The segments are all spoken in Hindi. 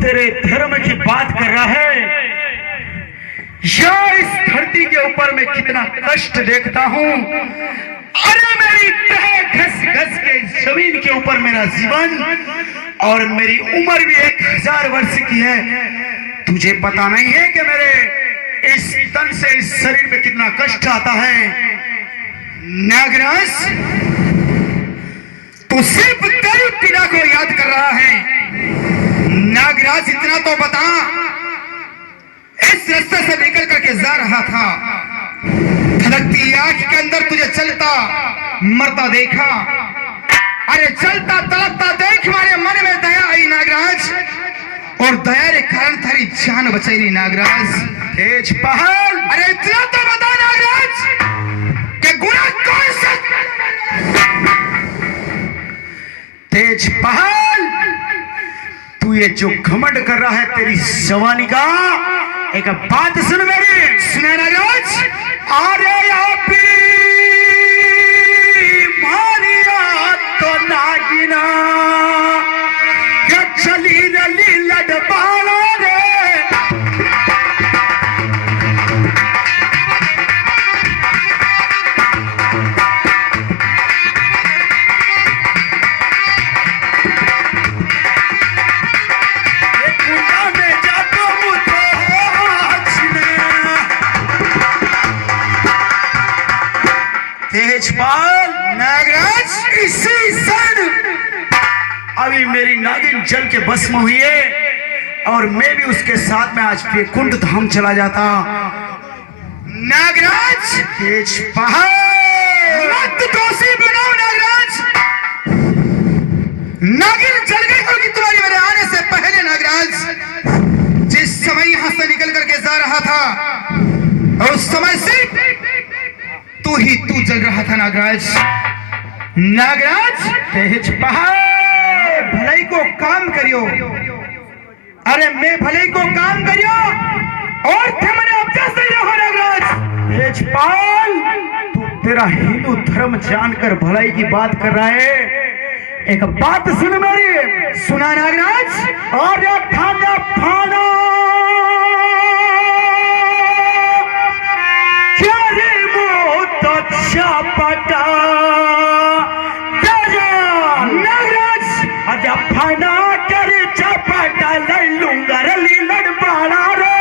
तेरे धर्म की बात कर रहा है या इस धरती के ऊपर मैं कितना कष्ट देखता हूँ। अरे मेरी तह घस घस के जमीन के ऊपर मेरा जीवन और मेरी उम्र भी 1000 वर्ष की है। तुझे पता नहीं है कि मेरे इस तन से इस शरीर में कितना कष्ट आता है। नागराज तू सिर्फ तेरी पीड़ा को याद कर रहा है। नागराज इतना तो बता, इस रास्ते से निकल करके जा रहा था, धड़कती आंख के अंदर तुझे चलता मरता देखा। अरे चलता तड़पता देख हमारे मन में दया आई नागराज, और दया के कारण तेरी जान बचाई नागराज। तेज पहाड़, अरे इतना तो बता नागराज कि गुनाह कौन सा? तेज पहाड़, तू ये जो घमंड कर रहा है तेरी जवानी का, एक बात सुन मेरी, सुना नागराज। अरे मारिया तो नागिना चली रली लड़पाना रे। तेजपाल, नागराज इसी क्षण अभी मेरी नागिन जल के भस्म हुई है और मैं भी उसके साथ में आज वैकुंठ धाम चला जाता। नागराज तेजपाल, मत दोषी बनाओ नागराज। नागिन जल गई होगी तुम्हारी मेरे आने से पहले। नागराज जिस समय यहां से निकल करके जा रहा था उस समय से तू ही तू जल रहा था नागराज। नागराज तेज पहाड़, भलाई को काम करियो। अरे मैं भलाई को काम करियो और थे मैंने अब से हो नागराज। तेज पाल, तू तेरा हिंदू धर्म जानकर भलाई की बात कर रहा है। एक बात सुन मेरी, सुना नागराज। और थाना फाना पटा नागराज अजा फाना कर चपटा ले लूंगा रली लड़पाड़ा रे।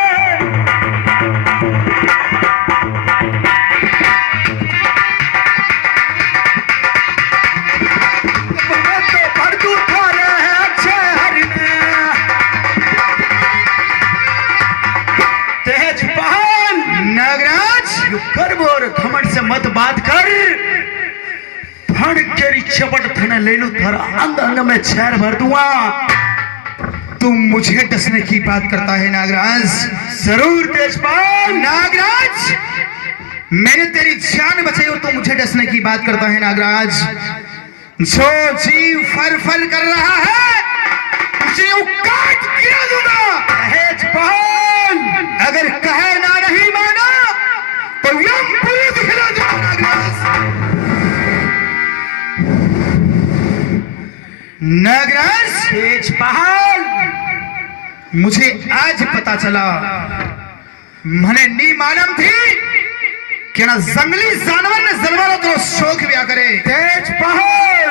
तो भड़कू थारे है शहर में। तेज पहाड़, नागराज गर्व और घमंड से मत बात कर। फण केरी चपट थने ले लू, थारा अंग अंग में छेर भर दूंगा। तू मुझे डसने की बात करता है नागराज। जरूर तेजपाल। नागराज, मैंने तेरी जान बचाई और तू मुझे डसने की बात करता है नागराज। जो जीव फर फर कर रहा है उसे यूं काट गिरा दूंगा। तेजपाल, अगर कहे ना नहीं माना तो यमपुरी दिखला दूंगा नागराज। नागराज, तेजपाल, मुझे आज पता चला, मैंने नी मालूम थी कि ना जंगली जानवर ने जलवारों तो शौक व्या करे। तेजपाल,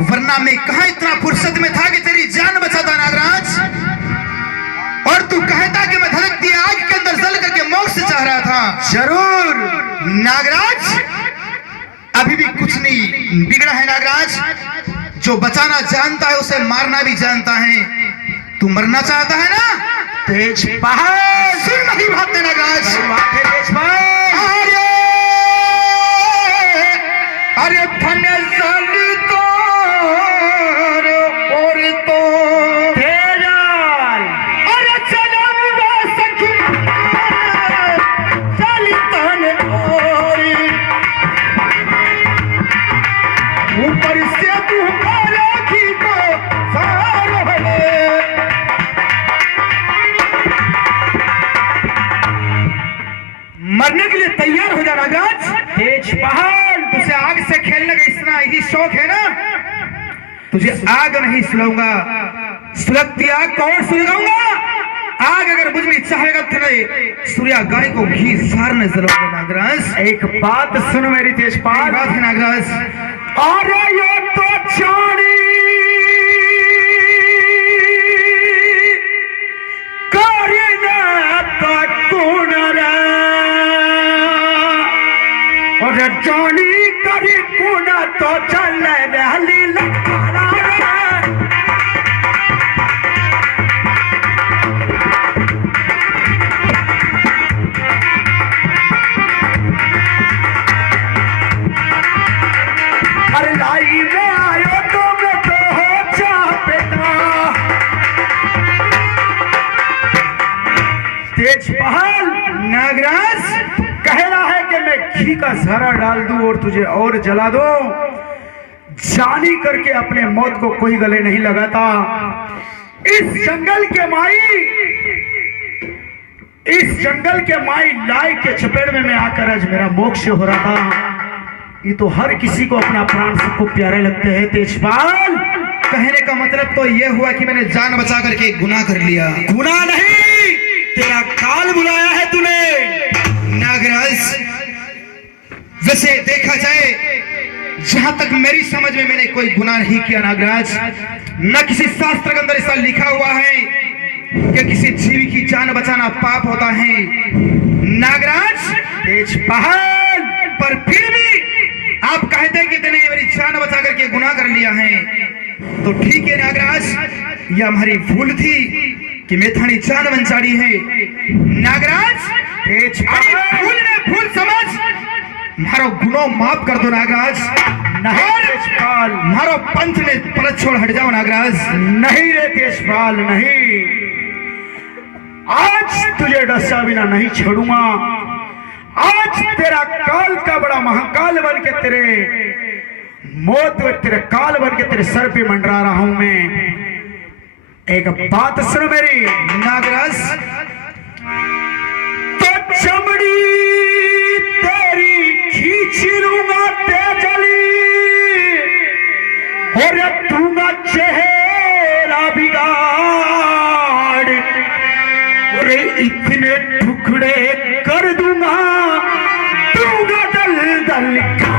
वरना मैं कहा इतना फुर्सत में था कि तेरी जान बचाता नागराज, और तू कहता कि मैं धधकती आग के अंदर जल करके मोक्ष चाह रहा था। जरूर नागराज, अभी भी कुछ नहीं बिगड़ा है नागराज। जो बचाना जानता है उसे मारना भी जानता है। तू मरना चाहता है ना? तेजपाल, सुन नहीं बात नागराज। तेजपाल, अरे फन जली तो और तो तेजाल, अरे चला सखी चली तन और ऊपर से तू की को सार मरने के लिए तैयार हो जा नागराज। तेजपाल, तुझे आग से खेलने का इतना ही शौक है ना? तुझे आग नहीं सुलगाऊंगा, सुलगती आग कौन सुलगाऊंगा? आग अगर बुझनी चाहेगा तेरे सूर्या गाय को घी सारने जरूर नागराज। एक बात सुन मेरी तेजपाल। बात है नागराज। अरे ये तो चाणी जानी करी कुना तो चल रही लकारा। अरे लाई में आयो तो मैं तो हो चापेता। तेजपाल, नागराज कह रहा है कि मैं घी का जरा डाल दूं और तुझे और जला दूं। जानी करके अपने मौत को कोई गले नहीं लगाता। इस जंगल के माई लाई के चपेट में मैं आकर आज मेरा मोक्ष हो रहा था। ये तो हर किसी को अपना प्राण सबको प्यारे लगते हैं। तेजपाल, कहने का मतलब तो यह हुआ कि मैंने जान बचा करके गुनाह कर लिया। गुनाह नहीं, तेरा काल बुलाया है तूने। नागराज, वैसे देखा जाए जहां तक मेरी समझ में मैंने कोई गुनाह नहीं किया नागराज। न किसी शास्त्र के अंदर ऐसा लिखा हुआ है कि किसी जीव की जान बचाना पाप होता है नागराज। तेजपाल, पर फिर भी आप कहते हैं कि तूने मेरी जान बचा करके गुनाह कर लिया है, तो ठीक है नागराज, यह हमारी भूल थी कि मैं थानी जान बचाड़ी है नागराज। भूल समझ मारो गुनो माफ कर दो नागराज। नहीं तेजपाल, मारो पंच ने पलट छोड़ हट जाओ नागराज। नहीं रे तेजपाल, नहीं। आज तुझे डसा बिना नहीं छोड़ूंगा। आज तेरा काल का बड़ा महाकाल बन के तेरे काल बन के तेरे सर पे मंडरा रहा हूं मैं। एक बात सुन मेरी नागराज, तो चमड़ी तेरी खींच लूंगा तेजली और दूंगा चेहरा बिगाड़ और इतने टुकड़े कर दूंगा दल दल का।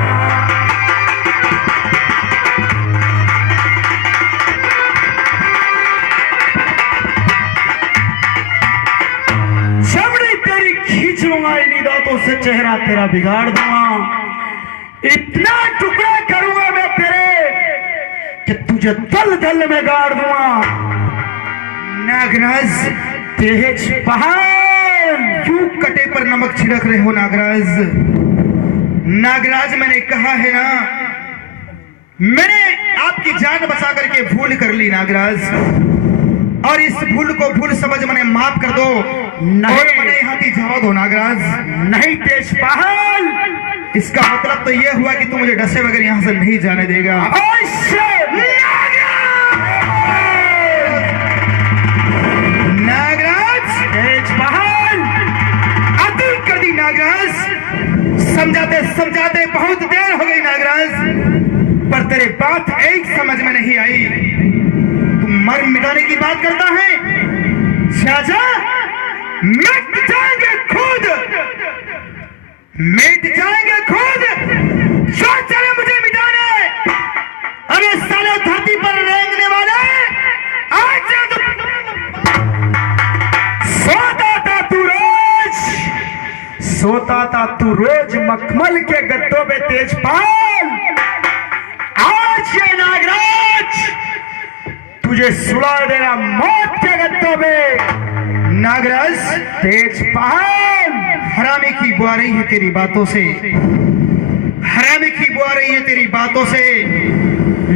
तो से चेहरा तेरा बिगाड़ दूंगा। इतना टुकड़ा करूंगा मैं तेरे कि तुझे दल दल में गाड़ दूंगा। नागराज, तेजपाल, क्यों कटे पर नमक छिड़क रहे हो नागराज? नागराज, मैंने कहा है ना, मैंने आपकी जान बचा करके भूल कर ली नागराज। और इस भूल को भूल समझ मने माफ कर दो। नहीं मने हाथी जावा दो नागराज। नहीं तेजपाल, इसका मतलब तो ये हुआ कि तू मुझे डसे बगैर यहाँ से नहीं जाने देगा। नागराज, तेजपाल, अति कर दी नागराज। समझाते समझाते बहुत देर हो गई नागराज, पर तेरे बात एक समझ में नहीं आई। तू मर मिटाने की बात करता है। चाचा, मिट जाएंगे खुद, मिट जाएंगे खुद। जो चले मुझे मिटाने। अरे साले धरती पर रेंगने वाले, आज सोता था तू रोज मखमल के गद्दों पे तेजपाल। आज ये नागराज तुझे सुला देगा मौत के गद्दों पे। नागराज, तेजपाल, हरामी की बुआ रही है तेरी बातों से, हरामी की बुआ रही है तेरी बातों से।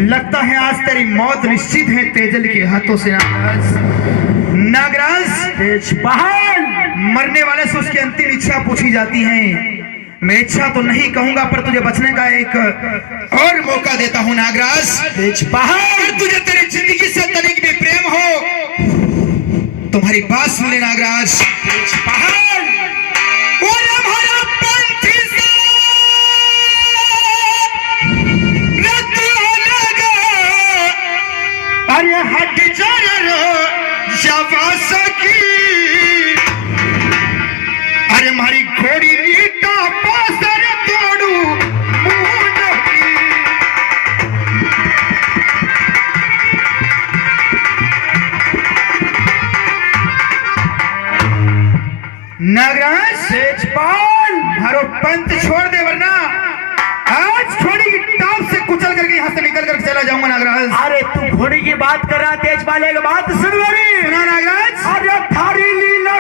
लगता है आज तेरी मौत निश्चित है तेजल के हाथों से। नागराज, नागराज, तेजपाल, मरने वाले से उसकी अंतिम इच्छा पूछी जाती है। मैं इच्छा तो नहीं कहूंगा, पर तुझे बचने का एक और मौका देता हूं नागराज। तेजपाल, तुझे तेरी जिंदगी से तनिक भी प्रेम हो, तुम्हारी बात सुन ले नागराज। तेजपाल, और हमारा पंथी सा लगा, अरे हट जा की, अरे हमारी घोड़ी नीता पासर तोड़ू मुंड की। नागराज, तेजपाल, मारो पंथ छोड़ दे, वरना आज घोड़ी की टाप से कुचल करके यहाँ से निकल कर चला जाऊंगा नागराज। अरे तू घोड़ी की बात कर रहा, तेजपाल एक बात सुन मेरी। सुना नागराज। अरे थारी लीला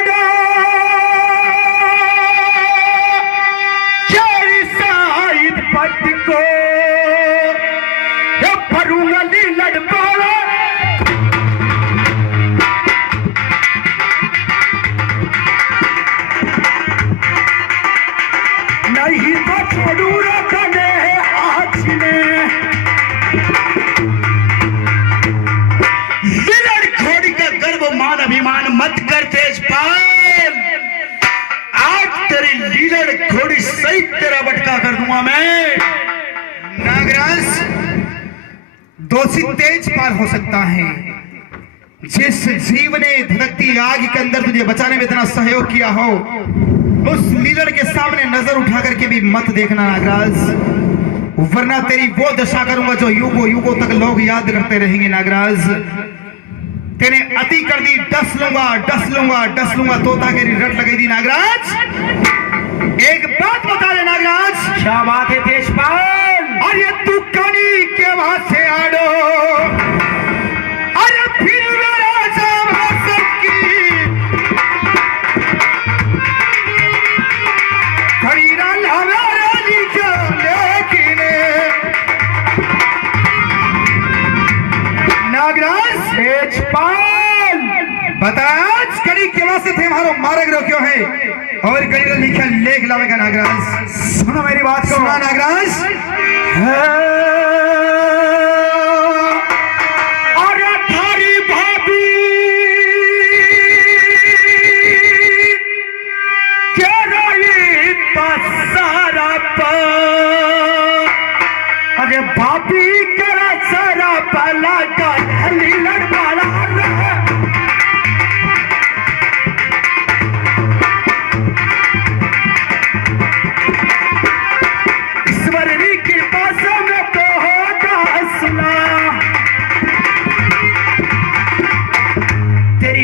पट को भरूंगा लीलड़ पाला, नहीं तो छोड़ू रखने आज ने। लीलड़ घोड़ी का गर्व मान अभिमान मत कर तेजपाल। आज तेरी लीलड़ घोड़ी सहित तेरा बटका कर दूंगा मैं। नागराज, दोषी तेजपाल हो सकता है। जिस जीव ने धधकती आग के अंदर तुझे बचाने में इतना सहयोग किया हो, उस लीलड़ के सामने नजर उठा करके भी मत देखना नागराज, वरना तेरी वो दशा करूंगा जो युगों युगों तक लोग याद करते रहेंगे। नागराज, तेने अति कर दी, डस लूंगा डस लूंगा डस लूंगा, तोता के रट लगी दी। नागराज, एक बात बता दे नागराज। क्या बात है तेजपाल? अरे तू कनी के वहां से आड़ो, अरे फिर मेरा जामा सबकी खरीदा हमारा लिखा, लेकिन नागराज, तेजपाल, बता आज कड़ी के वहां से थे हमारो मार्ग रोक्यो है और कड़ी लिखा लेख लावेगा। नागराज, सुनो मेरी बात को। सुना नागराज। अरे थारी भाभी के रही सारा अरे भाभी करा सारा पला का लीलड़ वाला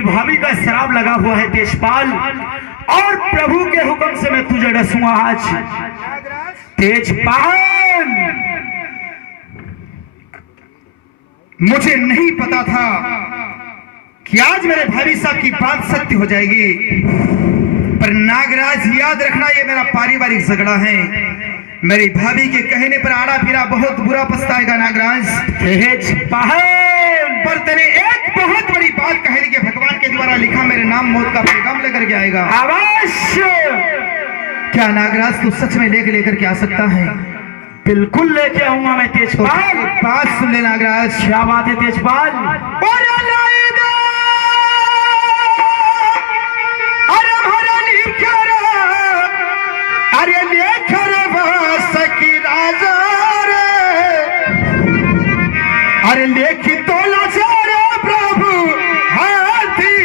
भाभी का शराब लगा हुआ है तेजपाल, और प्रभु के हुक्म से मैं तुझे डसूंगा आज। तेजपाल, मुझे नहीं पता था कि आज मेरे भाई साहब की बात सत्य हो जाएगी, पर नागराज याद रखना, ये मेरा पारिवारिक झगड़ा है। मेरी भाभी के कहने पर आड़ा फिरा बहुत बुरा पछताएगा नागराज। तेजपाल, पर तेरे एक बहुत बड़ी बात कह दी कि भगवान के द्वारा लिखा मेरे नाम मौत का पैगाम लेकर के आएगा। अवश्य। क्या नागराज तू सच में लेकर के आ सकता है? बिल्कुल लेके आऊंगा मैं तेजपाल। बात सुन ले नागराज। क्या बात है तेजपाल? अरे लेकर सकी राजा रे, अरे लेखी तो लाचार प्रभु हाथी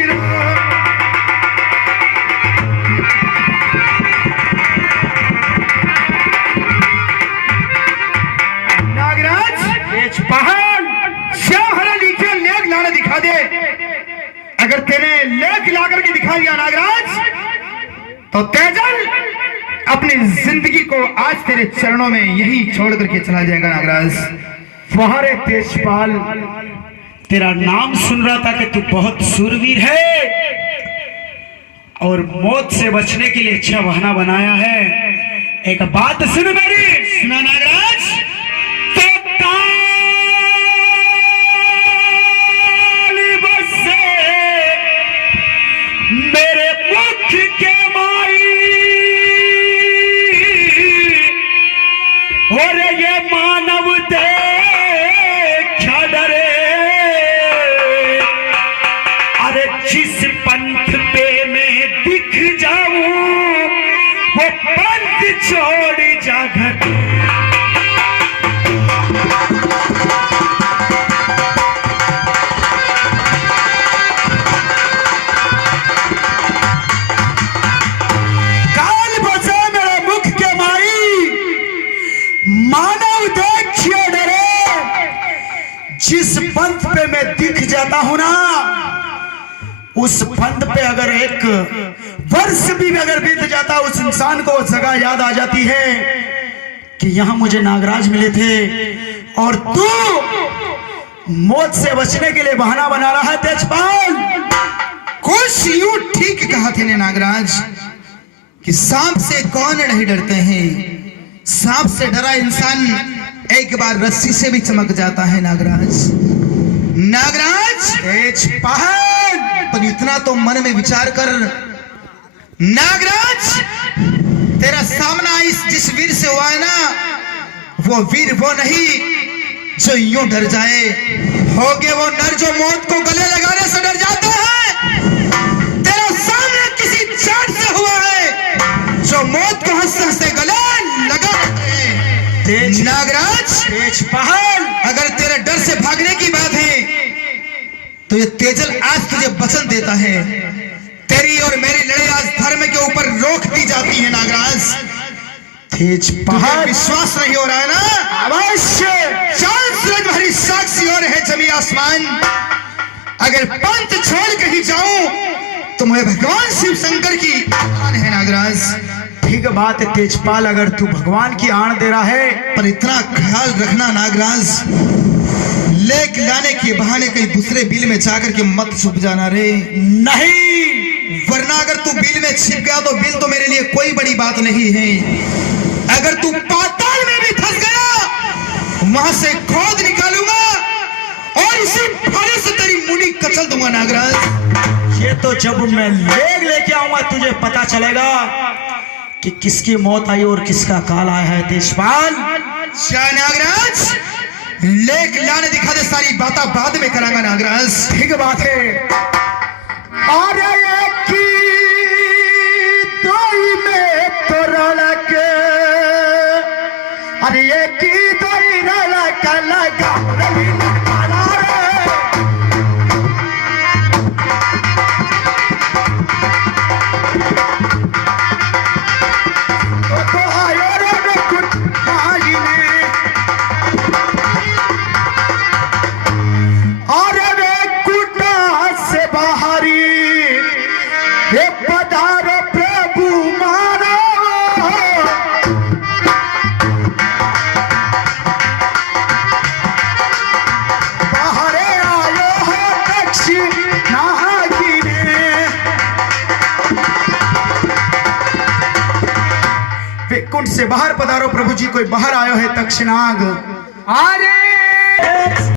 नागराज। तेजपाल, हरा लिखे लेख लाना दिखा दे। अगर तेने लेख ला करके दिखा दिया नागराज तो तेजल अपनी जिंदगी को आज तेरे चरणों में यही छोड़ करके चला जाएगा नागराज। फहरे तेजपाल, तेरा नाम सुन रहा था कि तू बहुत सूरवीर है और मौत से बचने के लिए अच्छा बहाना बनाया है। एक बात सुन मेरी। सुना नागराज। मेरे मुख के माई और ये मानव देखा डरे, अरे जिस पंथ पे मैं दिख जाऊं वो पंथ छोड़ जा घर। जिस पंथ पे मैं दिख जाता हूं ना, उस पंथ पे अगर एक वर्ष भी अगर बीत जाता, उस इंसान को जगह याद आ जाती है कि यहां मुझे नागराज मिले थे। और तू मौत से बचने के लिए बहाना बना रहा है तेजपाल। कुछ यूं ठीक कहा थे ने नागराज कि सांप से कौन नहीं डरते हैं। सांप से डरा इंसान एक बार रस्सी से भी चमक जाता है नागराज। नागराज तेजपाल, पर इतना तो मन में विचार कर नागराज, तेरा सामना इस जिस वीर से हुआ है ना, वो वीर वो नहीं जो यूं डर जाए। होगे वो नर जो मौत को गले लगाने से डर जाते हैं। तेरा सामना किसी जाट से हुआ है जो मौत को हंसते हंसते गले लगा नागराज। तेजपाल, अगर तेरे डर से भागने की बात है तो ये तेजल आज तुझे वचन देता है, तेरी और मेरी लड़ाई आज धर्म के ऊपर रोक दी जाती है नागराज। तेजपाल, विश्वास नहीं हो रहा है ना? अवश्य। चांद सूरज भरी साक्षी और है जमी आसमान। अगर पंथ छोड़ कहीं जाऊं तो मैं भगवान शिव शंकर की आन है नागराज। ठीक बात है तेजपाल, अगर तू भगवान की आण दे रहा है, पर इतना ख्याल रखना नागराज, लेक लाने के बहाने कहीं दूसरे बिल में जाकर के मत छुप जाना रे। नहीं, वरना अगर तू बिल में छिप गया तो बिल तो मेरे लिए कोई बड़ी बात नहीं है। अगर तू पाताल में भी फंस गया, वहां से खोद निकालूंगा और इसी फाड़े से तेरी मुंडी कचल दूंगा नागराज। ये तो जब मैं लेके आऊंगा तुझे पता चलेगा कि किसकी मौत आई और किसका काल आया है तेजपाल। नागराज, लेक लाने दिखा दे, सारी बात बाद में करांगा नागराज। ठीक बात है। अरे अरे ये की दई लगा लगा बैकुंठ से बाहर पधारो प्रभु जी, कोई बाहर आयो है तक्षनाग। अरे